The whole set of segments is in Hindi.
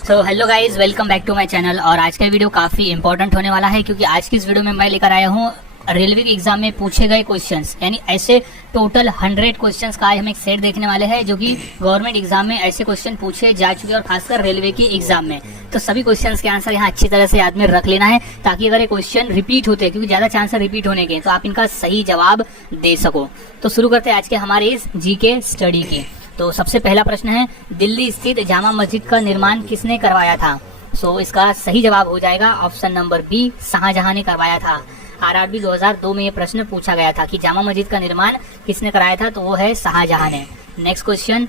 So hello guys, welcome back to my channel. और आज का वीडियो काफ़ी इंपॉर्टेंट होने वाला है क्योंकि आज की इस वीडियो में मैं लेकर आया हूँ रेलवे के एग्जाम में पूछे गए क्वेश्चंस, यानी ऐसे टोटल 100 क्वेश्चंस का आज हम एक सेट देखने वाले हैं जो कि गवर्नमेंट एग्जाम में ऐसे क्वेश्चन पूछे जा चुके हैं और खासकर रेलवे की एग्जाम में। तो सभी क्वेश्चंस के आंसर यहाँ अच्छी तरह से याद में रख लेना है ताकि अगर ये क्वेश्चन रिपीट होते हैं, क्योंकि ज्यादा चांस है रिपीट होने के, तो आप इनका सही जवाब दे सको। तो शुरू करते हैं आज के हमारे इस जीके स्टडी की। तो सबसे पहला प्रश्न है, दिल्ली स्थित जामा मस्जिद का निर्माण किसने करवाया था? सो इसका सही जवाब हो जाएगा ऑप्शन नंबर बी, शाहजहां ने करवाया था। आरआरबी 2002 में ये प्रश्न पूछा गया था कि जामा मस्जिद का निर्माण किसने कराया था, तो वो है शाहजहां ने। नेक्स्ट क्वेश्चन,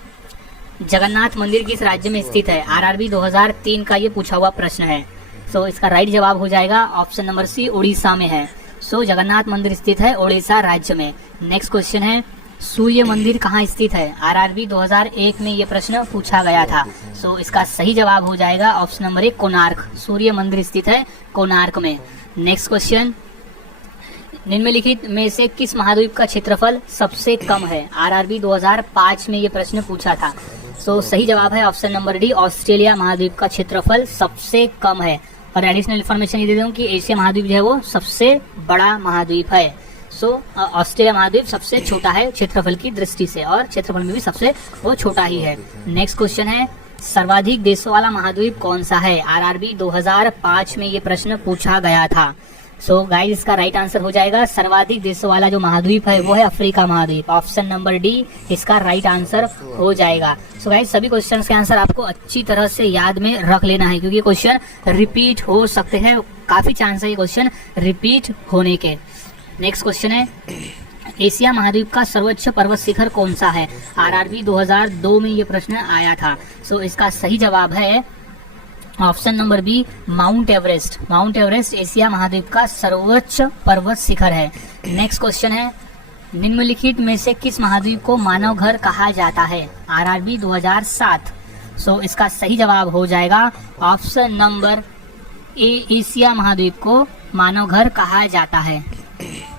जगन्नाथ मंदिर किस राज्य में स्थित है? आरआरबी 2003 का ये पूछा हुआ प्रश्न है। सो इसका राइट जवाब हो जाएगा ऑप्शन नंबर सी, उड़ीसा में है। सो जगन्नाथ मंदिर स्थित है उड़ीसा राज्य में। नेक्स्ट क्वेश्चन है, सूर्य मंदिर कहाँ स्थित है? आरआरबी 2001 में ये प्रश्न पूछा गया था। सो इसका सही जवाब हो जाएगा ऑप्शन नंबर ए, कोणार्क। सूर्य मंदिर स्थित है कोणार्क में। नेक्स्ट क्वेश्चन, निम्नलिखित में से किस महाद्वीप का क्षेत्रफल सबसे कम है? आरआरबी 2005 में ये प्रश्न पूछा था। सो सही जवाब है ऑप्शन नंबर डी, ऑस्ट्रेलिया महाद्वीप का क्षेत्रफल सबसे कम है। और एडिशनल इन्फॉर्मेशन ये दे दूं कि एशिया महाद्वीप जो है वो सबसे बड़ा महाद्वीप है। सो ऑस्ट्रेलिया महाद्वीप सबसे छोटा है क्षेत्रफल की दृष्टि से, और क्षेत्रफल में भी सबसे वो छोटा ही है। नेक्स्ट क्वेश्चन है, सर्वाधिक देशों वाला महाद्वीप कौन सा है? आरआरबी 2005 में ये प्रश्न पूछा गया था। सो गाइस, इसका राइट आंसर हो जाएगा, सर्वाधिक देशों वाला जो महाद्वीप है वो है अफ्रीका महाद्वीप। ऑप्शन नंबर डी इसका राइट आंसर हो जाएगा। सो गाइस, सभी क्वेश्चंस के आंसर आपको अच्छी तरह से याद में रख लेना है क्योंकि क्वेश्चन रिपीट हो सकते हैं, काफी चांस है ये क्वेश्चन रिपीट होने के। नेक्स्ट क्वेश्चन है, एशिया महाद्वीप का सर्वोच्च पर्वत शिखर कौन सा है? आरआरबी 2002 में ये प्रश्न आया था। सो इसका सही जवाब है option number B, Mount Everest. Mount Everest Asia महाद्वीप का सर्वोच्च पर्वत शिखर है। नेक्स्ट क्वेश्चन है, निम्नलिखित में से किस महाद्वीप को मानव घर कहा जाता है? आरआरबी 2007। सो इसका सही जवाब हो जाएगा ऑप्शन नंबर ए, एशिया महाद्वीप को मानव घर कहा जाता है।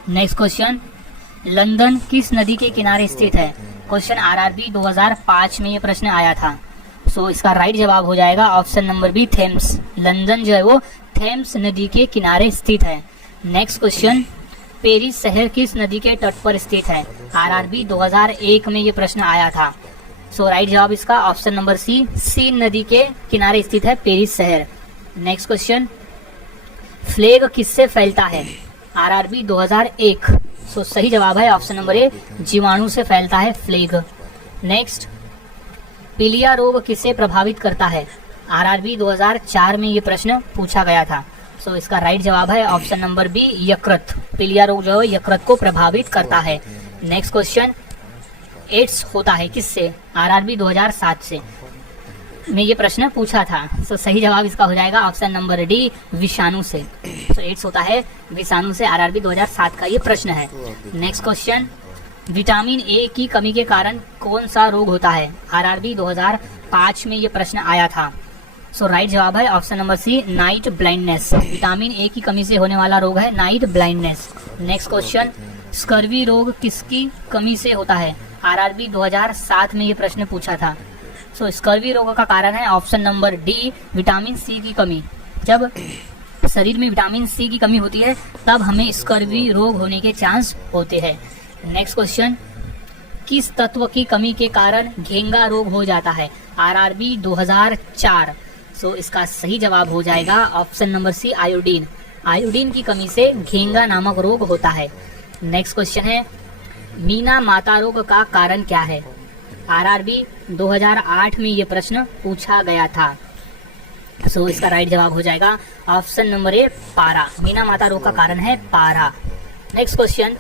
नेक्स्ट क्वेश्चन, लंदन किस नदी के किनारे स्थित है? क्वेश्चन आरआरबी 2005 में ये प्रश्न आया था। सो इसका राइट जवाब हो जाएगा option number B, Thames. London जो है वो थेम्स नदी के किनारे स्थित है। नेक्स्ट क्वेश्चन, पेरिस शहर किस नदी के तट पर स्थित है? आरआरबी 2001 में ये प्रश्न आया था। सो राइट जवाब इसका ऑप्शन नंबर सी, सीन नदी के किनारे स्थित है पेरिस शहर। नेक्स्ट क्वेश्चन, फ्लेग किससे फैलता है? आरआरबी 2001। सो सही जवाब है ऑप्शन नंबर ए, जीवाणु से फैलता है फ्लेग। नेक्स्ट, पीलिया रोग किसे प्रभावित करता है? आरआरबी 2004 में ये प्रश्न पूछा गया था। सो इसका राइट जवाब है ऑप्शन नंबर बी, यकृत। पीलिया रोग जो है यकृत को प्रभावित करता है। नेक्स्ट क्वेश्चन, एड्स होता है किससे? आरआरबी 2007 से में ये प्रश्न पूछा था। सो सही जवाब इसका हो जाएगा ऑप्शन नंबर डी, विषाणु से। सो एड्स होता है विषाणु से। आरआरबी 2007 का ये प्रश्न है। नेक्स्ट क्वेश्चन, विटामिन ए की कमी के कारण कौन सा रोग होता है? आरआरबी 2005 में ये प्रश्न आया था। सो राइट जवाब है option number C, night blindness. Vitamin A की कमी से होने वाला रोग है night blindness. Next question, scurvy रोग किसकी कमी से होता है? आरआरबी 2007 में ये प्रश्न पूछा था। सो स्कर्वी रोग का कारण है option number D, vitamin C की कमी। जब शरीर में विटामिन सी की कमी होती है तब हमें स्कर्वी रोग होने के चांस होते हैं। नेक्स्ट क्वेश्चन, किस तत्व की कमी के कारण घेंगा रोग हो जाता है? आरआरबी 2004। सो इसका सही जवाब हो जाएगा option number C, iodine. Iodine की कमी से घेंगा नामक रोग होता है। नेक्स्ट क्वेश्चन है, मीना माता रोग का कारण क्या है? आरआरबी 2008 में ये प्रश्न पूछा गया था। सो इसका राइट जवाब हो जाएगा ऑप्शन नंबर ए, पारा। मीना माता रोग का कारण है पारा। नेक्स्ट क्वेश्चन,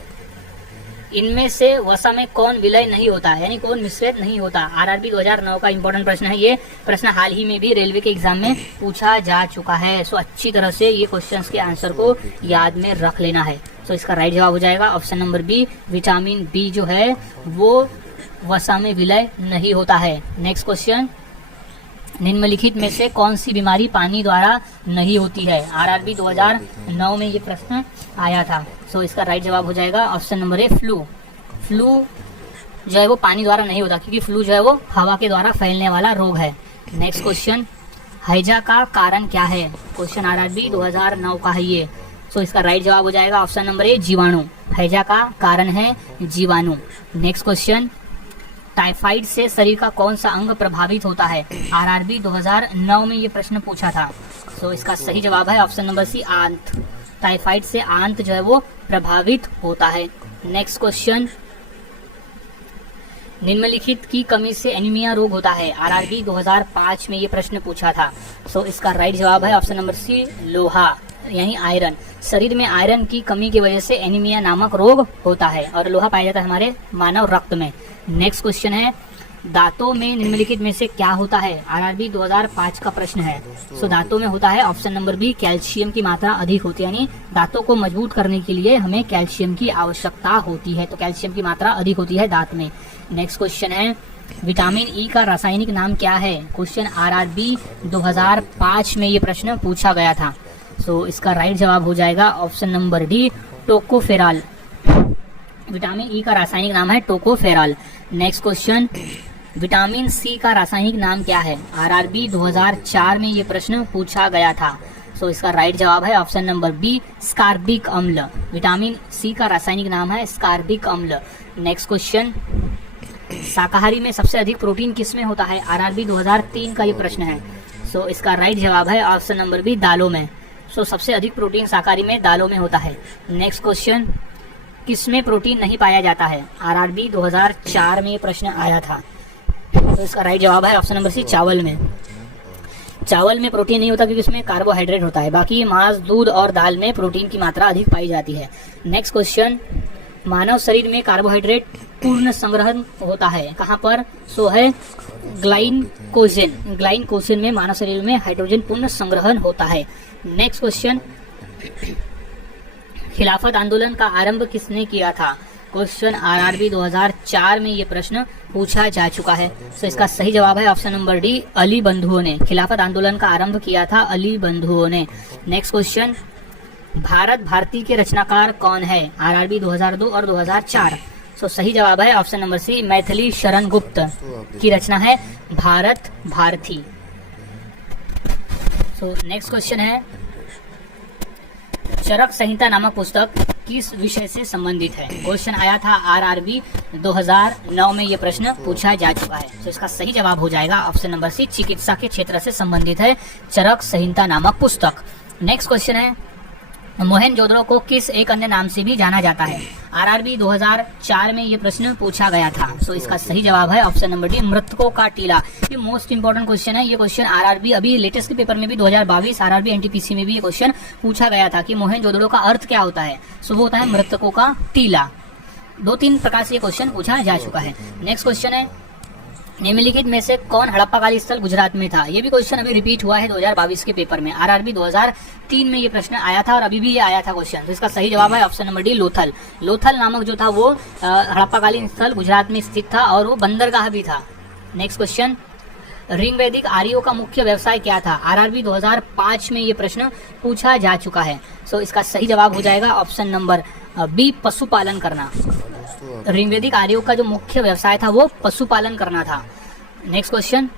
इनमें से वसा में कौन विलय नहीं होता है, यानी कौन मिश्रित नहीं होता? आरआरबी 2009 का इंपॉर्टेंट प्रश्न है। ये प्रश्न हाल ही में भी रेलवे के एग्जाम में पूछा जा चुका है। सो अच्छी तरह से ये क्वेश्चंस के आंसर को याद में रख लेना है। सो इसका राइट जवाब हो जाएगा option number B, vitamin B जो है वो वसा में विलय नहीं होता है। नेक्स्ट क्वेश्चन, निम्नलिखित में से कौन सी बीमारी पानी द्वारा नहीं होती है? आरआरबी 2009 में ये प्रश्न आया था। सो इसका राइट जवाब हो जाएगा option number A, flu. Flu जो है वो पानी द्वारा नहीं होता क्योंकि फ्लू जो है वो हवा के द्वारा फैलने वाला रोग है। नेक्स्ट क्वेश्चन, हैजा का कारण क्या है? क्वेश्चन आरआरबी 2009 का है ये। सो इसका राइट जवाब हो जाएगा ऑप्शन नंबर ए, जीवाणु। हैजा का कारण है जीवाणु। नेक्स्ट क्वेश्चन, टाइफाइड से शरीर का कौन सा अंग प्रभावित होता है? आरआरबी 2009 में ये प्रश्न पूछा था। सो इसका सही जवाब है ऑप्शन नंबर सी, आंत। टाइफाइड से आंत जो है वो प्रभावित होता है। नेक्स्ट क्वेश्चन, निम्नलिखित की कमी से एनीमिया रोग होता है। आरआरबी 2005 में ये प्रश्न पूछा था। सो इसका राइट जवाब है ऑप्शन नंबर सी, लोहा यानी आयरन। शरीर में आयरन की कमी की वजह से एनीमिया नामक रोग होता है और लोहा पाया जाता है हमारे मानव रक्त में। नेक्स्ट क्वेश्चन है, दांतों में निम्नलिखित में से क्या होता है? आरआरबी 2005 का प्रश्न है। सो दांतों में होता है ऑप्शन नंबर बी, कैल्शियम की मात्रा अधिक होती है, यानी दांतों को मजबूत करने के लिए हमें कैल्शियम की आवश्यकता होती है, तो कैल्शियम की मात्रा अधिक होती है दांत में। नेक्स्ट क्वेश्चन है, विटामिन ई का रासायनिक नाम क्या है? क्वेश्चन आरआरबी 2005 में ये प्रश्न पूछा गया था। सो इसका राइट जवाब हो जाएगा option number D, tocopherol. Vitamin E का रासायनिक नाम है tocopherol. Next question, vitamin C का रासायनिक नाम क्या है? आरआरबी 2004 में ये प्रश्न पूछा गया था। सो इसका राइट जवाब है ऑप्शन नंबर बी, स्कारबिक अम्ल। विटामिन सी का रासायनिक नाम है स्कारबिक अम्ल। नेक्स्ट क्वेश्चन, शाकाहारी में सबसे अधिक प्रोटीन किसमें होता है? आरआरबी 2003 का ये प्रश्न है। सो इसका राइट जवाब है ऑप्शन नंबर बी, दालों में। सो सबसे अधिक प्रोटीन शाकाहारी में दालों में होता है। नेक्स्ट क्वेश्चन, किसमें प्रोटीन नहीं पाया जाता है? आरआरबी 2004 में ये प्रश्न आया था। तो इसका राइट जवाब है ऑप्शन नंबर सी, चावल में। चावल में प्रोटीन नहीं होता क्योंकि इसमें कार्बोहाइड्रेट होता है। बाकी मांस, दूध और दाल में प्रोटीन की मात्रा अधिक पाई जाती है। नेक्स्ट क्वेश्चन, मानव शरीर में कार्बोहाइड्रेट पूर्ण संग्रहण होता है कहाँ पर? सो है ग्लाइकोजन। ग्लाइकोजन में मानव शरीर में हाइड्रोजन पूर्ण संग्रहण होता है। नेक्स्ट क्वेश्चन, खिलाफत आंदोलन का आरंभ किसने किया था? क्वेश्चन आरआरबी 2004 में ये प्रश्न पूछा जा चुका है। तो इसका सही जवाब है ऑप्शन नंबर डी, अली बंधुओं ने। खिलाफत आंदोलन का आरंभ किया था अली बंधुओं ने। नेक्स्ट क्वेश्चन, भारत भारती के रचनाकार कौन है? आरआरबी 2002 और 2004। तो सही जवाब है ऑप्शन नंबर सी, मैथिली शरण गुप्त की रचना है भारत भारती। तो नेक्स्ट क्वेश्चन है, चरक संहिता नामक पुस्तक किस विषय से संबंधित है? क्वेश्चन आया था आरआरबी 2009 में ये प्रश्न पूछा जा चुका है। तो इसका सही जवाब हो जाएगा ऑप्शन नंबर सी, चिकित्सा के क्षेत्र से संबंधित है चरक संहिता नामक पुस्तक। नेक्स्ट क्वेश्चन है, मोहनजोदड़ो को किस एक अन्य नाम से भी जाना जाता है? आरआरबी 2004 में ये प्रश्न पूछा गया था। सो इसका सही जवाब है ऑप्शन नंबर डी, मृतकों का टीला। ये मोस्ट इंपोर्टेंट क्वेश्चन है। ये क्वेश्चन आरआरबी अभी लेटेस्ट के पेपर में भी 2022 आरआरबी एनटीपीसी में भी ये क्वेश्चन पूछा गया था कि मोहनजोदड़ो का अर्थ क्या होता है? सो वो होता है मृतकों का टीला। 2-3 प्रकार से ये क्वेश्चन पूछा जा चुका है। नेक्स्ट क्वेश्चन है, निम्नलिखित में से कौन हड़प्पाकाली स्थल गुजरात में था? ये भी क्वेश्चन अभी रिपीट हुआ है 2022 के पेपर में। आरआरबी 2003 में ये प्रश्न आया था और अभी भी ये आया था क्वेश्चन। तो इसका सही जवाब है option number D, Lothal. Lothal नामक जो था वो हड़प्पाकालीन स्थल गुजरात में स्थित था और वो बंदरगाह भी था। नेक्स्ट क्वेश्चन, ऋग्वैदिक आर्यों का मुख्य व्यवसाय क्या था? आरआरबी 2005 में ये प्रश्न पूछा जा चुका है। सो इसका सही जवाब हो जाएगा ऑप्शन नंबर बी, पशुपालन करना। ऋग्वैदिक आर्यों का जो मुख्य व्यवसाय था वो पशुपालन करना था। नेक्स्ट क्वेश्चन,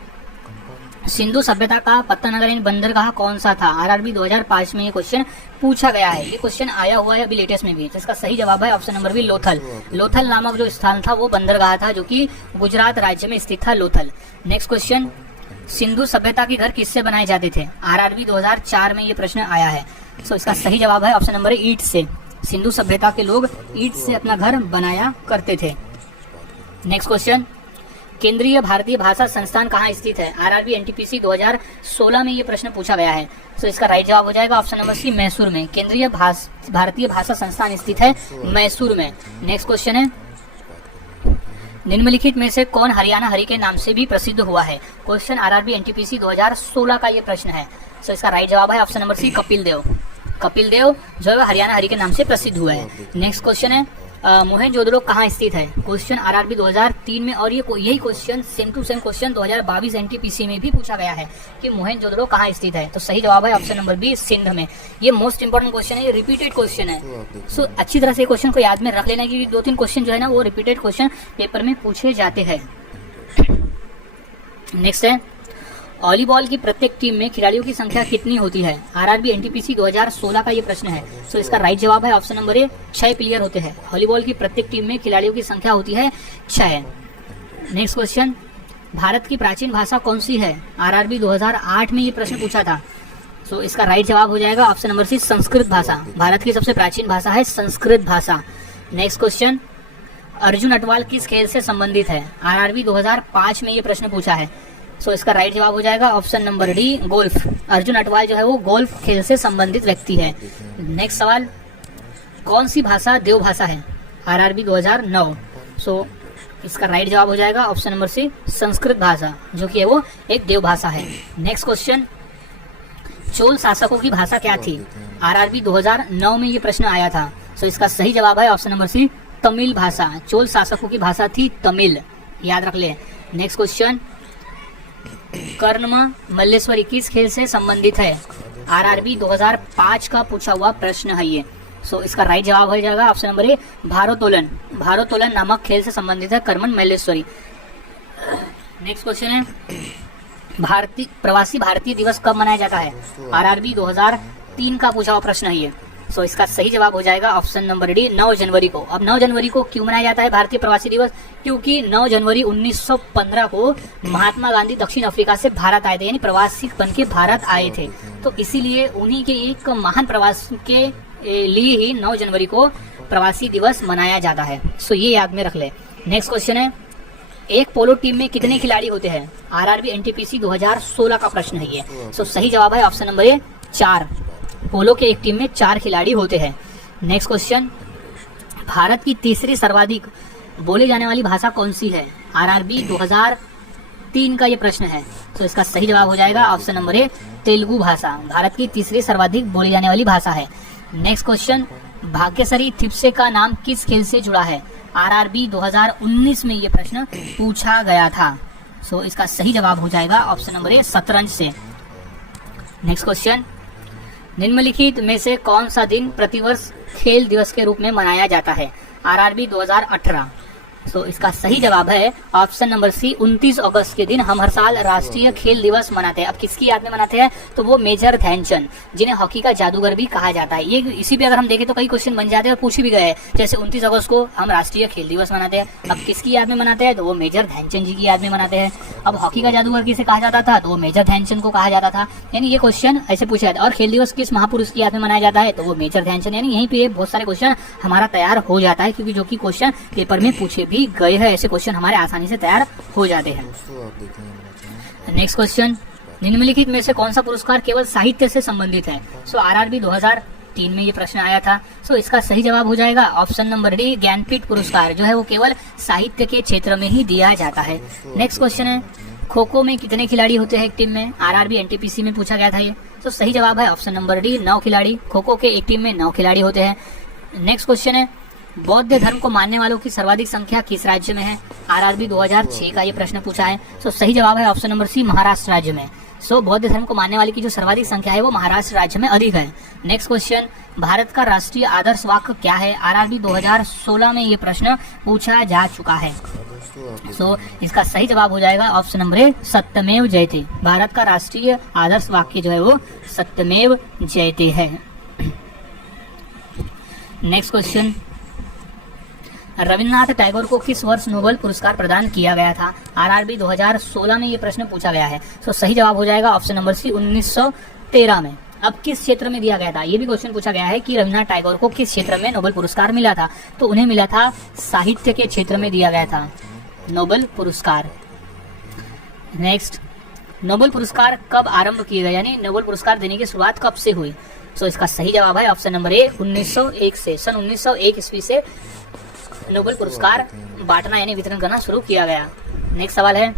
सिंधु सभ्यता का पत्तनगर यानी बंदरगाह कौन सा था? आरआरबी 2005 में ये क्वेश्चन पूछा गया है। ये क्वेश्चन आया हुआ है अभी लेटेस्ट में भी। तो इसका सही जवाब है option number B, Lothal. Lothal नामक जो स्थान था वो बंदरगाह था जो कि गुजरात राज्य में स्थित था, लोथल। नेक्स्ट क्वेश्चन, सिंधु सभ्यता के घर किससे बनाए जाते थे? आरआरबी 2004 में ये प्रश्न आया है। सो इसका सही जवाब है ऑप्शन नंबर ए, ईंट से। सिंधु सभ्यता के लोग ईंट से अपना घर बनाया करते थे। नेक्स्ट क्वेश्चन, केंद्रीय भारतीय भाषा संस्थान कहाँ स्थित है? आरआरबी एनटीपीसी 2016 में ये प्रश्न पूछा गया है। तो इसका राइट जवाब हो जाएगा ऑप्शन नंबर सी, मैसूर में। केंद्रीय भारतीय भाषा संस्थान स्थित है मैसूर में। नेक्स्ट क्वेश्चन है, निम्नलिखित में से कौन हरियाणा हरि के नाम से भी प्रसिद्ध हुआ है? क्वेश्चन आरआरबी एनटीपीसी 2016 का ये प्रश्न है। तो इसका राइट जवाब है ऑप्शन नंबर सी, कपिल देव। कपिल देव जो है हरियाणा हरि के नाम से प्रसिद्ध हुआ है। नेक्स्ट क्वेश्चन है, मोहनजोदड़ो कहाँ स्थित है? क्वेश्चन आरआरबी 2003 में और यही question same to same question 2022 NTPC में भी पूछा गया है कि मोहनजोदड़ो कहाँ स्थित है। तो सही जवाब है ऑप्शन नंबर बी, सिंध में। ये मोस्ट इंपोर्टेंट क्वेश्चन है, ये रिपीटेड क्वेश्चन है। सो अच्छी तरह से क्वेश्चन को याद में रख लेना क्योंकि 2-3 क्वेश्चन जो है ना वो रिपीटेड क्वेश्चन पेपर में पूछे जाते हैं। नेक्स्ट है, वॉलीबॉल की प्रत्येक टीम में खिलाड़ियों की संख्या कितनी होती है? आरआरबी एनटीपीसी 2016 का ये प्रश्न है। सो इसका राइट जवाब है ऑप्शन नंबर ए, 6 प्लेयर होते हैं। वॉलीबॉल की प्रत्येक टीम में खिलाड़ियों की संख्या होती है 6। नेक्स्ट क्वेश्चन, भारत की प्राचीन भाषा कौन सी है? आरआरबी 2008 में ये प्रश्न पूछा था। सो इसका राइट जवाब हो जाएगा ऑप्शन नंबर सी, संस्कृत भाषा। भारत की सबसे प्राचीन भाषा है संस्कृत भाषा। नेक्स्ट क्वेश्चन, अर्जुन अटवाल किस खेल से संबंधित है? आरआरबी 2005 में ये प्रश्न पूछा है। सो इसका राइट जवाब हो जाएगा option number D, golf. Arjun Atwal जो है वो गोल्फ खेल से संबंधित व्यक्ति है। नेक्स्ट सवाल, कौन सी भाषा देवभाषा है? आरआरबी 2009। सो इसका राइट जवाब हो जाएगा ऑप्शन नंबर सी, संस्कृत भाषा, जो कि है वो एक देवभाषा है। नेक्स्ट क्वेश्चन, चोल शासकों की भाषा क्या थी? आरआरबी 2009 में ये प्रश्न आया था। सो इसका सही जवाब है ऑप्शन नंबर सी, तमिल भाषा। चोल शासकों की भाषा थी तमिल, याद रख ले। नेक्स्ट क्वेश्चन, कर्म मल्लेश्वरी किस खेल से संबंधित है? आरआरबी 2005 का पूछा हुआ प्रश्न है ये। सो इसका राइट जवाब हो जाएगा ऑप्शन नंबर ए, भारोत्तोलन। भारोत्तोलन नामक खेल से संबंधित है कर्मन मल्लेश्वरी। नेक्स्ट क्वेश्चन है, प्रवासी भारतीय दिवस कब मनाया जाता है? आरआरबी 2003 का पूछा हुआ प्रश्न है ये। सो इसका सही जवाब हो जाएगा ऑप्शन नंबर डी, 9 जनवरी को। अब 9 जनवरी को क्यों मनाया जाता है भारतीय प्रवासी दिवस? क्योंकि 9 जनवरी 1915 को महात्मा गांधी दक्षिण अफ्रीका से भारत आए थे, यानी प्रवासी बन के भारत आए थे। तो इसीलिए उन्हीं के एक महान प्रवास के लिए ही 9 जनवरी को प्रवासी दिवस मनाया जाता है। सो ये याद में रख ले। नेक्स्ट क्वेश्चन है, एक पोलो टीम में कितने खिलाड़ी होते हैं? आरआरबी एनटीपीसी 2016 का प्रश्न है ये। सो सही जवाब है ऑप्शन नंबर ए, 4। पोलो के एक टीम में 4 खिलाड़ी होते हैं। नेक्स्ट क्वेश्चन, भारत की तीसरी सर्वाधिक बोली जाने वाली भाषा कौन सी है? आरआरबी 2003 का ये प्रश्न है। तो इसका सही जवाब हो जाएगा ऑप्शन नंबर ए, तेलुगु भाषा। भारत की तीसरी सर्वाधिक बोली जाने वाली भाषा है। नेक्स्ट क्वेश्चन, भाग्यश्री थिप्से का नाम किस खेल से जुड़ा है? आरआरबी 2019 में ये प्रश्न पूछा गया था। सो इसका सही जवाब हो जाएगा ऑप्शन नंबर ए, शतरंज से। नेक्स्ट क्वेश्चन, निम्नलिखित में से कौन सा दिन प्रतिवर्ष खेल दिवस के रूप में मनाया जाता है? आरआरबी 2018। सो इसका सही जवाब है ऑप्शन नंबर सी, 29 अगस्त के दिन हम हर साल राष्ट्रीय खेल दिवस मनाते हैं। अब किसकी याद में मनाते हैं? तो वो मेजर ध्यानचंद, जिन्हें हॉकी का जादूगर भी कहा जाता है। ये इसी पे अगर हम देखें तो कई क्वेश्चन बन जाते हैं और पूछ भी गए हैं। जैसे 29 अगस्त को हम राष्ट्रीय खेल दिवस मनाते हैं। अब किसकी याद में मनाते हैं? तो वो मेजर ध्यानचंद जी की याद में मनाते हैं। अब हॉकी का जादूगर किसे कहा जाता था? तो वो मेजर ध्यानचंद को कहा जाता था। यानी ये क्वेश्चन ऐसे पूछा जाता है। और खेल दिवस किस महापुरुष की याद में मनाया जाता है? तो वो मेजर ध्यानचंद। यानी यहीं पे बहुत सारे क्वेश्चन हमारा तैयार हो जाता है, क्योंकि जो कि क्वेश्चन पेपर में पूछे भी गए हैं, ऐसे क्वेश्चन हमारे आसानी से तैयार हो जाते हैं। नेक्स्ट क्वेश्चन, निम्नलिखित में से कौन सा पुरस्कार केवल साहित्य से संबंधित है? सो आरआरबी 2003 में ये प्रश्न आया था। सो इसका सही जवाब हो जाएगा ऑप्शन नंबर डी, ज्ञानपीठ पुरस्कार, जो है वो केवल साहित्य के क्षेत्र में ही दिया जाता है। नेक्स्ट क्वेश्चन है, खो खो में कितने खिलाड़ी होते हैं एक टीम में? आरआरबी एनटीपीसी में पूछा गया था ये। तो सही जवाब है ऑप्शन नंबर डी, 9 खिलाड़ी। खो खो के एक टीम में 9 खिलाड़ी होते हैं। नेक्स्ट क्वेश्चन है, बौद्ध धर्म को मानने वालों की सर्वाधिक संख्या किस राज्य में है? आरआरबी 2006 का ये प्रश्न पूछा है। सो सही जवाब है ऑप्शन नंबर सी, महाराष्ट्र राज्य में। सो बौद्ध धर्म को मानने वाले की जो सर्वाधिक संख्या है वो महाराष्ट्र राज्य में अधिक है। नेक्स्ट क्वेश्चन, भारत का राष्ट्रीय आदर्श वाक्य क्या है? आरआरबी 2016 में ये प्रश्न पूछा जा चुका है। सो इसका सही जवाब हो जाएगा ऑप्शन नंबर ए, सत्यमेव जयते। भारत का राष्ट्रीय आदर्श वाक्य जो है वो सत्यमेव जयते है। नेक्स्ट क्वेश्चन, रविन्द्रनाथ टैगोर को किस वर्ष नोबेल पुरस्कार प्रदान किया गया था? आरआरबी 2016 में ये प्रश्न पूछा गया है। सो सही जवाब हो जाएगा ऑप्शन नंबर सी, 1913 में। अब किस क्षेत्र में दिया गया था? ये भी क्वेश्चन पूछा गया है कि रविन्द्रनाथ टैगोर को किस क्षेत्र में नोबेल पुरस्कार मिला था? तो उन्हें मिला था साहित्य के क्षेत्र में दिया गया था नोबेल पुरस्कार। नेक्स्ट, नोबेल पुरस्कार कब आरंभ किए गए, यानी नोबेल पुरस्कार देने की शुरुआत कब से हुई? सो इसका सही जवाब है ऑप्शन नंबर ए, 1901 से। सन 1901 ईस्वी से नोबेल पुरस्कार बांटना यानी वितरण करना शुरू किया गया। नेक्स्ट सवाल है,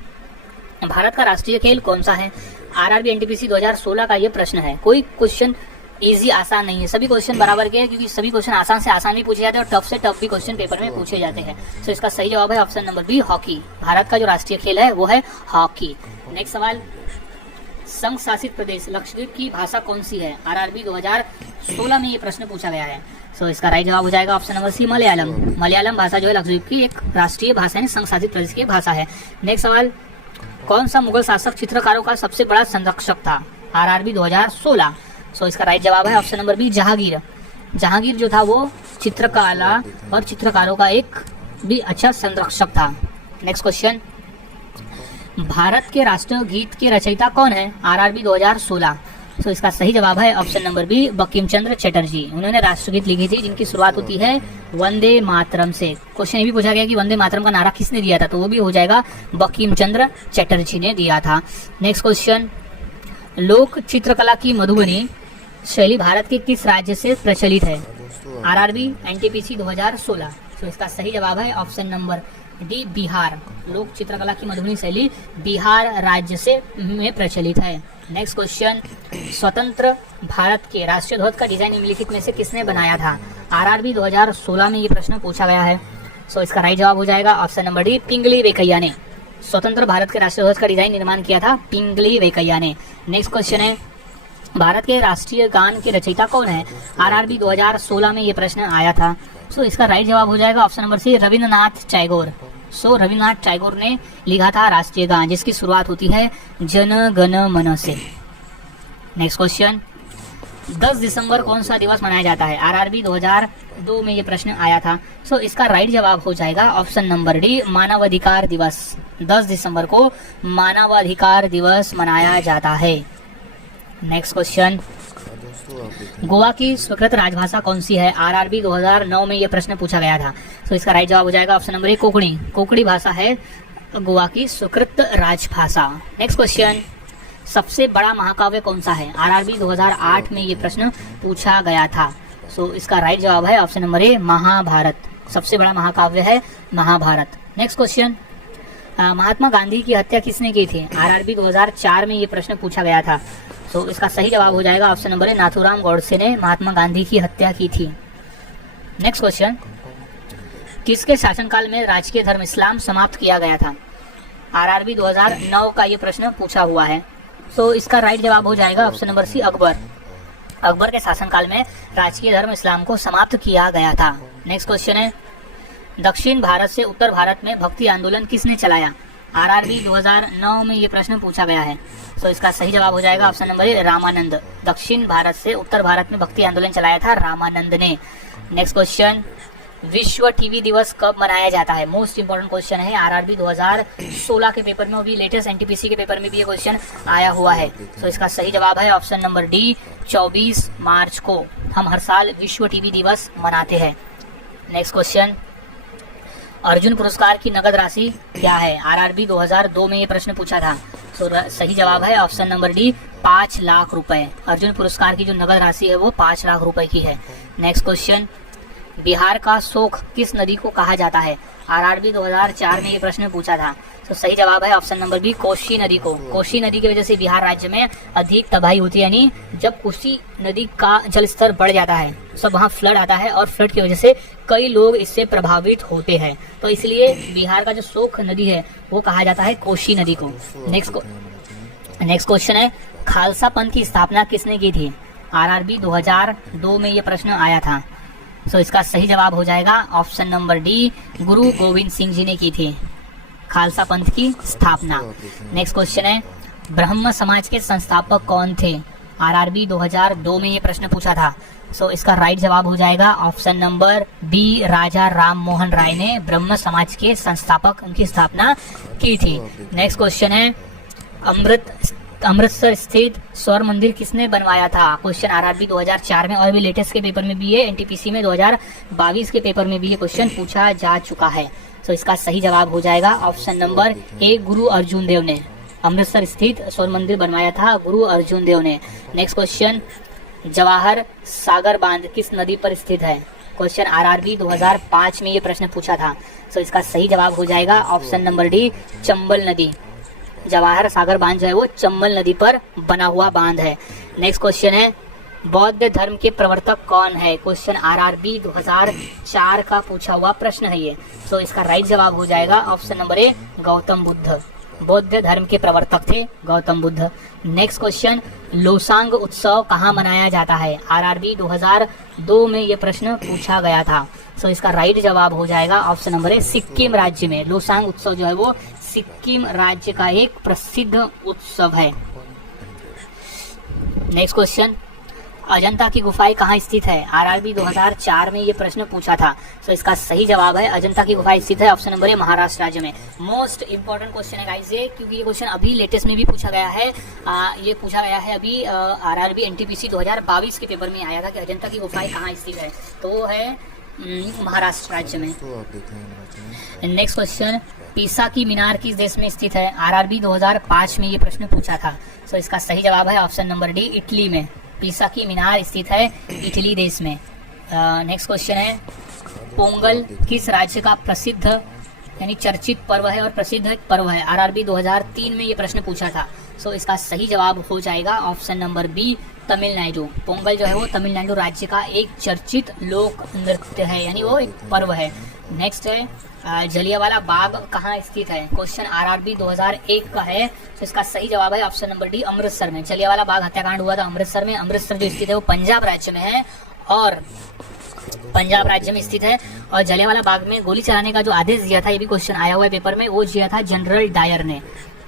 भारत का राष्ट्रीय खेल कौन सा है? आरआरबी एनटीपीसी 2016 का ये प्रश्न है। कोई क्वेश्चन इजी आसान नहीं है, सभी क्वेश्चन बराबर के हैं, क्योंकि सभी क्वेश्चन आसान से आसान भी पूछे जाते हैं और टफ से टफ भी क्वेश्चन पेपर में पूछे जाते हैं। सो इसका सही जवाब है ऑप्शन नंबर बी, हॉकी। भारत का जो राष्ट्रीय खेल है वो है हॉकी। नेक्स्ट सवाल, संघ शासित प्रदेश लक्षद्वीप की भाषा कौन सी है? आरआरबी 2016 में ये प्रश्न पूछा गया है। सो इसका राइट जवाब हो जाएगा option number C, Malayalam. Malayalam भाषा जो है लक्षद्वीप की एक राष्ट्रीय भाषा है, संघ शासित प्रदेश की भाषा है। नेक्स्ट सवाल, कौन सा मुगल शासक चित्रकारों का सबसे बड़ा संरक्षक था? आरआरबी 2016। सो इसका राइट जवाब है option number B, Jahangir. Jahangir जो था वो चित्रकला और चित्रकारों का एक भी अच्छा संरक्षक था। नेक्स्ट क्वेश्चन, भारत के राष्ट्रीय गीत के रचयिता कौन है? आरआरबी 2016। सो इसका सही जवाब है option number B, Bankim Chandra Chatterjee. उन्होंने राष्ट्रगीत लिखी थी जिनकी शुरुआत होती है वंदे मातरम से। क्वेश्चन ये भी पूछा गया कि वंदे मातरम का नारा किसने दिया था, तो वो भी हो जाएगा बंकिम चंद्र चटर्जी ने दिया था। नेक्स्ट क्वेश्चन, लोक चित्रकला की मधुबनी शैली भारत के किस राज्य से प्रचलित है? RRB NTPC 2016। तो इसका सही जवाब है ऑप्शन नंबर डी, बिहार। लोक चित्रकला की मधुबनी शैली बिहार राज्य से में प्रचलित है। नेक्स्ट क्वेश्चन, स्वतंत्र भारत के राष्ट्रीय ध्वज का डिजाइन निम्नलिखित में से किसने बनाया था? आरआरबी 2016 में ये प्रश्न पूछा गया है। सो इसका राइट जवाब हो जाएगा ऑप्शन नंबर डी, पिंगली वेंकैया ने। स्वतंत्र भारत के राष्ट्रीय ध्वज का डिजाइन निर्माण किया था पिंगली वेंकैया ने। नेक्स्ट क्वेश्चन है, भारत के राष्ट्रीय गान के रचयिता कौन है? आरआरबी 2016 में ये प्रश्न आया था। सो इसका राइट जवाब हो जाएगा option number C, Rabindranath Tagore. So Rabindranath Tagore ने लिखा था राष्ट्रीय गान जिसकी शुरुआत होती है जन गण मन से। नेक्स्ट क्वेश्चन, 10 दिसंबर कौन सा दिवस मनाया जाता है? आरआरबी 2002 में ये प्रश्न आया था। सो इसका राइट जवाब हो जाएगा ऑप्शन नंबर डी, मानवाधिकार दिवस। 10 दिसंबर को मानवाधिकार दिवस मनाया जाता है। नेक्स्ट क्वेश्चन, गोवा की स्वीकृत राजभाषा कौन सी है? आरआरबी 2009 में ये प्रश्न पूछा गया था। तो इसका राइट जवाब हो जाएगा option number A, Konkani. Konkani भाषा है गोवा की स्वीकृत राजभाषा। नेक्स्ट क्वेश्चन, सबसे बड़ा महाकाव्य कौन सा है? आरआरबी 2008 में ये प्रश्न पूछा गया था। सो इसका राइट जवाब है ऑप्शन नंबर ए, महाभारत। सबसे बड़ा महाकाव्य है महाभारत। नेक्स्ट क्वेश्चन, महात्मा गांधी की हत्या किसने की थी? आरआरबी 2004 में ये प्रश्न पूछा गया था। तो इसका सही जवाब हो जाएगा option number A, Nathuram Godse ने महात्मा गांधी की हत्या की थी। नेक्स्ट क्वेश्चन, किसके शासनकाल में राजकीय धर्म इस्लाम समाप्त किया गया था? आरआरबी 2009 का ये प्रश्न पूछा हुआ है। तो इसका राइट जवाब हो जाएगा option number C, Akbar. Akbar के शासनकाल में राजकीय धर्म इस्लाम को समाप्त किया गया था। नेक्स्ट क्वेश्चन है, दक्षिण भारत से उत्तर भारत में भक्ति आंदोलन किसने चलाया? आरआरबी 2009 में ये प्रश्न पूछा गया है। तो इसका सही जवाब हो जाएगा ऑप्शन नंबर ए, रामानंद। दक्षिण भारत से उत्तर भारत में भक्ति आंदोलन चलाया था रामानंद ने। नेक्स्ट क्वेश्चन, विश्व टीवी दिवस कब मनाया जाता है? मोस्ट इंपोर्टेंट क्वेश्चन है। आरआरबी 2016 के पेपर में, भी लेटेस्ट एनटीपीसी के पेपर में भी ये क्वेश्चन आया हुआ है। तो इसका सही जवाब है ऑप्शन नंबर डी, 24 मार्च को हम हर साल विश्व टीवी दिवस मनाते हैं। नेक्स्ट क्वेश्चन, अर्जुन पुरस्कार की नगद राशि क्या है? आरआरबी 2002 में ये प्रश्न पूछा था। तो सही जवाब है ऑप्शन नंबर डी, 5 लाख रुपए। अर्जुन पुरस्कार की जो नगद राशि है वो 5 लाख रुपए की है। नेक्स्ट क्वेश्चन, बिहार का शोक किस नदी को कहा जाता है? आरआरबी 2004 में ये प्रश्न पूछा था। तो सही जवाब है ऑप्शन नंबर बी, कोसी नदी को। कोसी नदी की वजह से बिहार राज्य में अधिक तबाही होती है, यानी जब कोसी नदी का जल स्तर बढ़ जाता है सब वहाँ फ्लड आता है और फ्लड की वजह से कई लोग इससे प्रभावित होते हैं। तो इसलिए बिहार का जो शोक नदी है वो कहा जाता है कोसी नदी को। नेक्स्ट क्वेश्चन है, खालसा पंथ की स्थापना किसने की थी? आरआरबी 2002 में ये प्रश्न आया था। सो इसका सही जवाब हो जाएगा ऑप्शन नंबर डी, गुरु गोविंद सिंह जी ने की थी खालसा पंथ की स्थापना। नेक्स्ट क्वेश्चन है, ब्रह्म समाज के संस्थापक कौन थे? आरआरबी 2002 में ये प्रश्न पूछा था। सो इसका राइट जवाब हो जाएगा ऑप्शन नंबर बी, राजा राम मोहन राय ने ब्रह्म समाज के संस्थापक उनकी स्थापना की थी। नेक्स्ट क्वेश्चन है, अमृतसर स्थित स्वर्ण मंदिर किसने बनवाया था? क्वेश्चन आरआरबी 2004 में और भी लेटेस्ट के पेपर में भी है, एनटीपीसी में 2022 के पेपर में भी ये क्वेश्चन पूछा जा चुका है। तो इसका सही जवाब हो जाएगा ऑप्शन नंबर ए, गुरु अर्जुन देव ने। अमृतसर स्थित स्वर्ण मंदिर बनवाया था गुरु अर्जुन देव ने। नेक्स्ट क्वेश्चन, जवाहर सागर बांध किस नदी पर स्थित है? क्वेश्चन आरआरबी 2005 में ये प्रश्न पूछा था। तो इसका सही जवाब हो जाएगा ऑप्शन नंबर डी, चंबल नदी। जवाहर सागर बांध जो है वो चंबल नदी पर बना हुआ बांध है। नेक्स्ट क्वेश्चन है, बौद्ध धर्म के प्रवर्तक कौन है? क्वेश्चन आरआरबी 2004 का पूछा हुआ प्रश्न है ये। तो इसका राइट जवाब हो जाएगा option number A, Gautam Buddha. बौद्ध धर्म के प्रवर्तक थे गौतम बुद्ध। नेक्स्ट क्वेश्चन, लोसांग उत्सव कहाँ मनाया जाता है? आरआरबी 2002 में ये प्रश्न पूछा गया था। सो इसका राइट जवाब हो जाएगा ऑप्शन नंबर ए, सिक्किम राज्य में। लोसांग उत्सव जो है वो सिक्किम राज्य का एक प्रसिद्ध उत्सव है। नेक्स्ट क्वेश्चन, अजंता की गुफाएं कहाँ स्थित है? आरआरबी 2004 में ये प्रश्न पूछा था। सो इसका सही जवाब है अजंता की गुफाएं स्थित है ऑप्शन नंबर ए, महाराष्ट्र राज्य में। मोस्ट इंपॉर्टेंट क्वेश्चन है गाइस ये, क्योंकि ये क्वेश्चन अभी लेटेस्ट में भी पूछा गया है। ये पूछा गया है अभी आरआरबी एनटीपीसी 2022 के पेपर में आया था कि अजंता की गुफाएं कहाँ स्थित है, तो वो है महाराष्ट्र राज्य में। नेक्स्ट क्वेश्चन, पीसा की मीनार किस देश में स्थित है? आरआरबी 2005 में ये प्रश्न पूछा था। सो इसका सही जवाब है ऑप्शन नंबर डी, इटली में। पीसा की मीनार स्थित है इटली देश में। नेक्स्ट क्वेश्चन है, पोंगल किस राज्य का प्रसिद्ध यानी चर्चित पर्व है और प्रसिद्ध पर्व है? आरआरबी 2003 में ये प्रश्न पूछा था। सो इसका सही जवाब हो जाएगा option number B, Tamil Nadu. Pongal जो है वो तमिलनाडु राज्य का एक चर्चित लोक नृत्य है, यानी वो एक पर्व है। नेक्स्ट है, जलियांवाला बाग कहाँ स्थित है? क्वेश्चन आरआरबी 2001 का है। तो इसका सही जवाब है ऑप्शन नंबर डी, अमृतसर में। जलियांवाला बाग हत्याकांड हुआ था अमृतसर में। अमृतसर जो स्थित है वो पंजाब राज्य में है और पंजाब राज्य में स्थित है। और जलियांवाला बाग में गोली चलाने का जो आदेश दिया था, ये भी क्वेश्चन आया हुआ है पेपर में, वो दिया था जनरल डायर ने।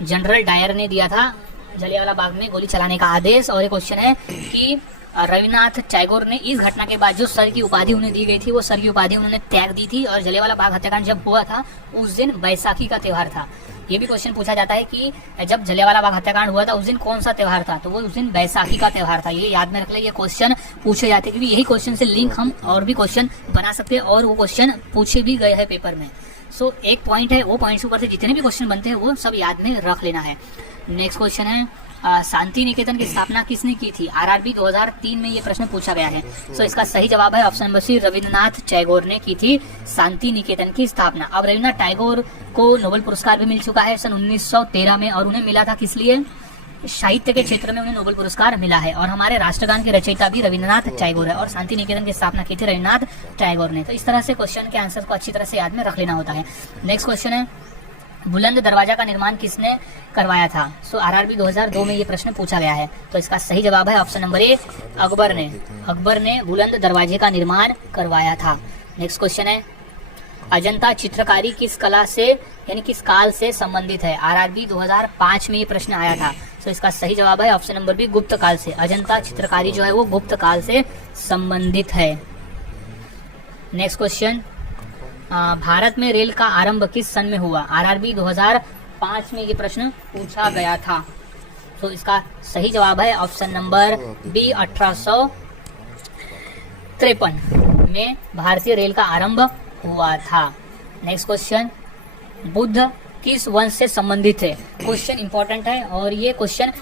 जनरल डायर ने दिया था जलियांवाला बाग में गोली चलाने का आदेश। और ये क्वेश्चन है कि रविन्द्रनाथ टैगोर ने इस घटना के बाद जो सर की उपाधि उन्हें दी गई थी, वो सर की उपाधि उन्होंने त्याग दी थी। और जलियांवाला बाग हत्याकांड जब हुआ था उस दिन बैसाखी का त्योहार था। ये भी क्वेश्चन पूछा जाता है कि जब जलियांवाला बाग हत्याकांड हुआ था उस दिन कौन सा त्योहार था, तो वो उस दिन बैसाखी का त्योहार था। ये याद में रख ले, ये क्वेश्चन पूछे जाते हैं, क्योंकि यही क्वेश्चन से लिंक हम और भी क्वेश्चन बना सकते हैं और वो क्वेश्चन पूछे भी गए हैं पेपर में। सो एक पॉइंट है, वो पॉइंट से ऊपर से जितने भी क्वेश्चन बनते हैं वो सब याद में रख लेना है। नेक्स्ट क्वेश्चन है, शांति निकेतन की स्थापना किसने की थी? आरआरबी 2003 में ये प्रश्न पूछा गया है। सो इसका सही जवाब है option number C, Rabindranath Tagore ने की थी शांति निकेतन की स्थापना। अब रविन्द्रनाथ टैगोर को नोबेल पुरस्कार भी मिल चुका है सन 1913 में, और उन्हें मिला था किस लिए? साहित्य के क्षेत्र में उन्हें नोबेल पुरस्कार मिला है। और हमारे राष्ट्रगान के रचयिता भी रविन्द्रनाथ टैगोर है और शांति निकेतन की स्थापना की थी रविन्द्रनाथ टैगोर ने। तो इस तरह से क्वेश्चन के आंसर को अच्छी तरह से याद में रख लेना होता है। नेक्स्ट क्वेश्चन है, बुलंद दरवाजा का निर्माण किसने करवाया था? सो आरआरबी 2002 में ये प्रश्न पूछा गया है। तो इसका सही जवाब है ऑप्शन नंबर ए, अकबर ने। अकबर ने बुलंद दरवाजे का निर्माण करवाया था। नेक्स्ट क्वेश्चन है, अजंता चित्रकारी किस कला से यानी किस काल से संबंधित है? आरआरबी 2005 में ये प्रश्न आया था। तो इसका सही जवाब है ऑप्शन नंबर बी, गुप्त काल से। अजंता चित्रकारी जो है वो गुप्त काल से संबंधित है। नेक्स्ट क्वेश्चन, भारत में रेल का आरंभ किस सन में हुआ? आरआरबी 2005 में ये प्रश्न पूछा गया था। तो इसका सही जवाब है ऑप्शन नंबर बी, 1853 में भारतीय रेल का आरंभ हुआ था। नेक्स्ट क्वेश्चन, बुद्ध किस वंश से संबंधित है? क्वेश्चन इंपॉर्टेंट है और ये क्वेश्चन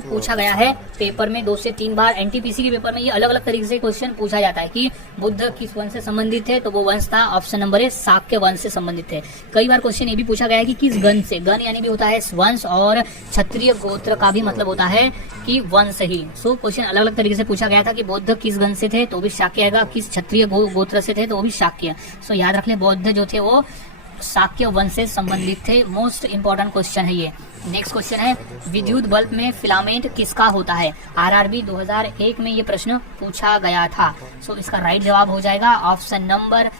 पूछा गया है पेपर में 2 से 3 बार। एनटीपीसी के पेपर में ये अलग अलग तरीके से क्वेश्चन पूछा जाता है कि बुद्ध किस वंश से संबंधित है, तो वो वंश था ऑप्शन नंबर ए, शाक्य वंश से संबंधित है। कई बार क्वेश्चन ये भी पूछा गया है कि किस गण से। गण यानी भी होता है वंश, और क्षत्रिय गोत्र का भी मतलब होता है कि वंश ही। सो क्वेश्चन अलग अलग तरीके से पूछा गया था कि बौद्ध किस गण से थे, तो भी शाक्य आएगा। किस क्षत्रिय गोत्र से थे, तो वो भी शाक्य। सो याद रख ले, बौद्ध जो थे वो शाक्य वंश से संबंधित थे। मोस्ट इंपॉर्टेंट क्वेश्चन है ये। नेक्स्ट क्वेश्चन है, विद्युत बल्ब में फिलामेंट किसका होता है? आरआरबी 2001 में ये प्रश्न पूछा गया था। सो इसका राइट जवाब हो जाएगा ऑप्शन नंबर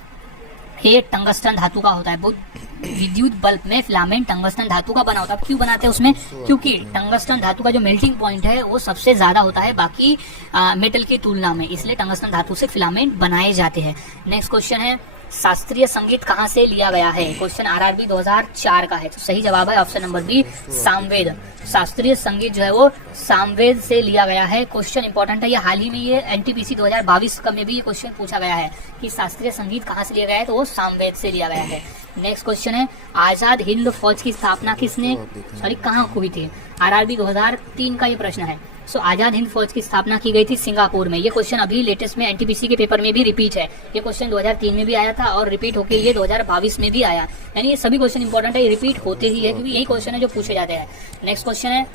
ए, टंगस्टन धातु का होता है। विद्युत बल्ब में फिलामेंट टंगस्टन धातु का बना होता है। क्यों बनाते हैं उसमें? क्योंकि टंगस्टन धातु का जो मेल्टिंग पॉइंट है वो सबसे ज्यादा होता है बाकी मेटल की तुलना में, इसलिए टंगस्टन धातु से फिलामेंट बनाए जाते हैं। नेक्स्ट क्वेश्चन है, शास्त्रीय संगीत कहाँ से लिया गया है? क्वेश्चन आरआरबी 2004 का है। तो सही जवाब है ऑप्शन नंबर बी, सामवेद। शास्त्रीय संगीत जो है वो सामवेद से लिया गया है। क्वेश्चन इंपॉर्टेंट है, ये हाल ही में ये एनटीपीसी 2022 का में भी ये क्वेश्चन पूछा गया है कि शास्त्रीय संगीत कहाँ से लिया गया है, तो वो सामवेद से लिया गया है। नेक्स्ट क्वेश्चन है, आजाद हिंद फौज की स्थापना कहाँ हुई थी? आरआरबी 2003 का ये प्रश्न है। सो आजाद हिंद फौज की स्थापना की गई थी सिंगापुर में। ये क्वेश्चन अभी लेटेस्ट में एनटीपीसी के पेपर में भी रिपीट है। ये क्वेश्चन 2003 में भी आया था और रिपीट होकर ये 2022 में भी आया। यानी ये सभी क्वेश्चन इंपॉर्टेंट है, ये रिपीट होते ही है, क्योंकि यही क्वेश्चन है जो पूछे जाते हैं। नेक्स्ट क्वेश्चन है,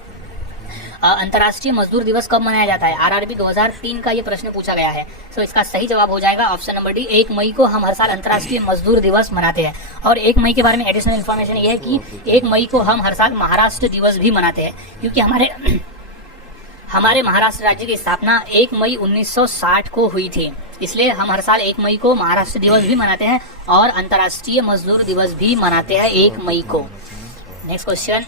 अंतर्राष्ट्रीय मजदूर दिवस कब मनाया जाता है? आरआरबी 2003 का ये प्रश्न पूछा गया है। सो इसका सही जवाब हो जाएगा ऑप्शन नंबर डी, 1 मई को हम हर साल अंतर्राष्ट्रीय मजदूर दिवस मनाते हैं। और 1 मई के बारे में एडिशनल इन्फॉर्मेशन ये है कि 1 मई को हम हर साल महाराष्ट्र दिवस भी मनाते हैं, क्योंकि हमारे महाराष्ट्र राज्य की स्थापना 1 मई 1960 को हुई थी। इसलिए हम हर साल 1 मई को महाराष्ट्र दिवस भी मनाते हैं और अंतर्राष्ट्रीय मजदूर दिवस भी मनाते हैं 1 मई को। नेक्स्ट क्वेश्चन,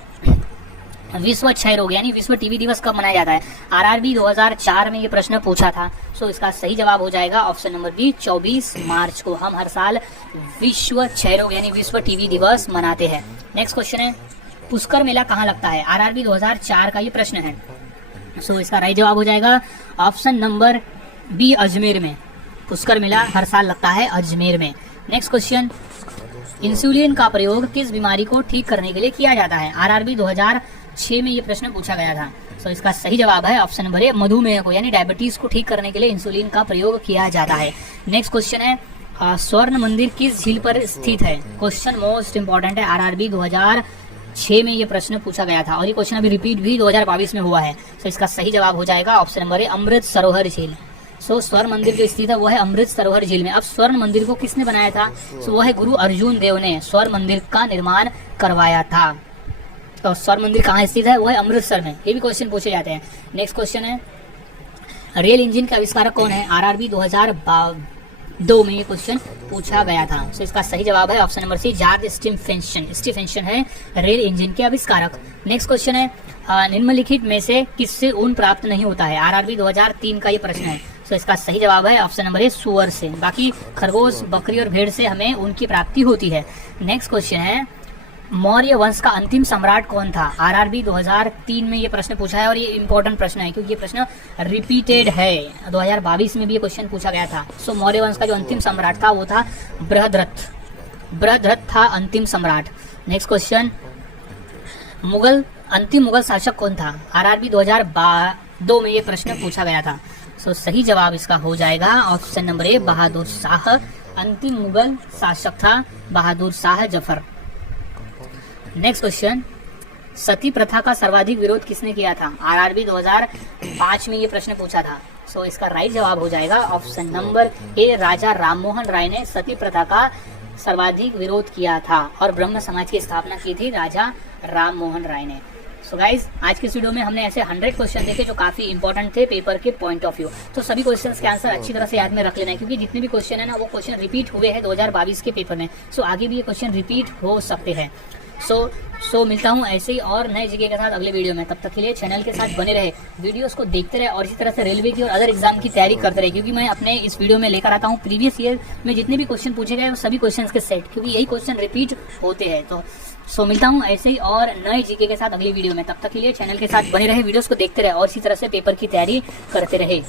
विश्व क्षय रोग यानी विश्व टीबी दिवस कब मनाया जाता है? आरआरबी 2004 में ये प्रश्न पूछा था। सो इसका सही जवाब हो जाएगा ऑप्शन नंबर बी, 24 मार्च को हम हर साल विश्व क्षय रोग यानी विश्व टीबी दिवस मनाते हैं। नेक्स्ट क्वेश्चन है, पुष्कर मेला कहाँ लगता है? आरआरबी 2004 का ये प्रश्न है। सो इसका राइट जवाब हो जाएगा ऑप्शन नंबर बी, अजमेर में। पुष्कर मेला हर साल लगता है अजमेर में। नेक्स्ट क्वेश्चन, इंसुलिन का प्रयोग किस बीमारी को ठीक करने के लिए किया जाता है? आरआरबी 2006 में ये प्रश्न पूछा गया था। सो इसका सही जवाब है ऑप्शन नंबर ए, मधुमेह को यानी डायबिटीज को ठीक करने के लिए इंसुलिन का प्रयोग किया जाता है। नेक्स्ट क्वेश्चन है, स्वर्ण मंदिर किस झील पर स्थित है? क्वेश्चन मोस्ट इंपॉर्टेंट है, आरआरबी 2006 में ये प्रश्न पूछा गया था और ये क्वेश्चन अभी रिपीट भी 2022 में हुआ है। सो इसका सही जवाब हो जाएगा option number A, Amrit Sarovar झील। सो स्वर्ण मंदिर जो स्थित है वो है अमृत सरोवर झील में। अब स्वर्ण मंदिर को किसने बनाया था? सो वो है गुरु अर्जुन देव ने स्वर्ण मंदिर का निर्माण करवाया था। तो स्वर्ण मंदिर कहाँ स्थित है? वो है अमृतसर में। ये भी क्वेश्चन पूछे जाते हैं। नेक्स्ट क्वेश्चन है, रेल इंजन का आविष्कारक कौन है? आरआरबी 2002 में ये क्वेश्चन पूछा गया था। सो इसका सही जवाब है option number C, George Stephenson है रेल इंजन के आविष्कारक। नेक्स्ट क्वेश्चन है, निम्नलिखित में से किससे ऊन प्राप्त नहीं होता है? आरआरबी 2003 का ये प्रश्न है। तो इसका सही जवाब है ऑप्शन नंबर ए, सुअर से। बाकी खरगोश, बकरी और भेड़ से हमें उनकी प्राप्ति होती है। नेक्स्ट क्वेश्चन है, मौर्य वंश का अंतिम सम्राट कौन था? आरआरबी 2003 में ये प्रश्न पूछा है और ये इंपॉर्टेंट प्रश्न है क्योंकि ये प्रश्न रिपीटेड है। 2022 में भी ये क्वेश्चन पूछा गया था। सो मौर्य वंश का जो अंतिम सम्राट था वो था बृहद्रथ था अंतिम सम्राट। नेक्स्ट क्वेश्चन, अंतिम मुगल शासक कौन था? आरआरबी 2002 में ये प्रश्न पूछा गया था। सो सही जवाब इसका हो जाएगा option number A, Bahadur Shah. अंतिम मुगल शासक था बहादुर शाह जफर। नेक्स्ट क्वेश्चन, सती प्रथा का सर्वाधिक विरोध किसने किया था? आरआरबी 2005 में ये प्रश्न पूछा था। सो इसका राइट जवाब हो जाएगा option number A, Raja Rammohan Roy ने सती प्रथा का सर्वाधिक विरोध किया था और ब्रह्म समाज की स्थापना की थी राजा राममोहन राय ने। सो गाइज, आज के इस वीडियो में हमने ऐसे 100 क्वेश्चन देखे जो काफी इंपॉर्टेंट थे पेपर के पॉइंट ऑफ व्यू। तो सभी क्वेश्चंस के आंसर अच्छी तरह से याद में रख लेना है क्योंकि जितने भी क्वेश्चन है ना वो क्वेश्चन रिपीट हुए हैं 2022 के पेपर में। सो आगे भी ये क्वेश्चन रिपीट हो सकते हैं। सो मिलता हूँ ऐसे ही और नए जीके के साथ अगले वीडियो में। तब तक के लिए चैनल के साथ बने रहे, वीडियोस को देखते रहे और इसी तरह से रेलवे की और अदर एग्जाम की तैयारी करते रहे क्योंकि मैं अपने इस वीडियो में लेकर आता हूँ प्रीवियस ईयर में जितने भी क्वेश्चन पूछे गए वो सभी क्वेश्चन के सेट, क्योंकि यही क्वेश्चन रिपीट होते हैं। तो सो मिलता हूँ ऐसे ही और नए जीके के साथ अगली वीडियो में। तब तक के लिए चैनल के साथ बने रहे, वीडियोस को देखते रहे और इसी तरह से पेपर की तैयारी करते रहे।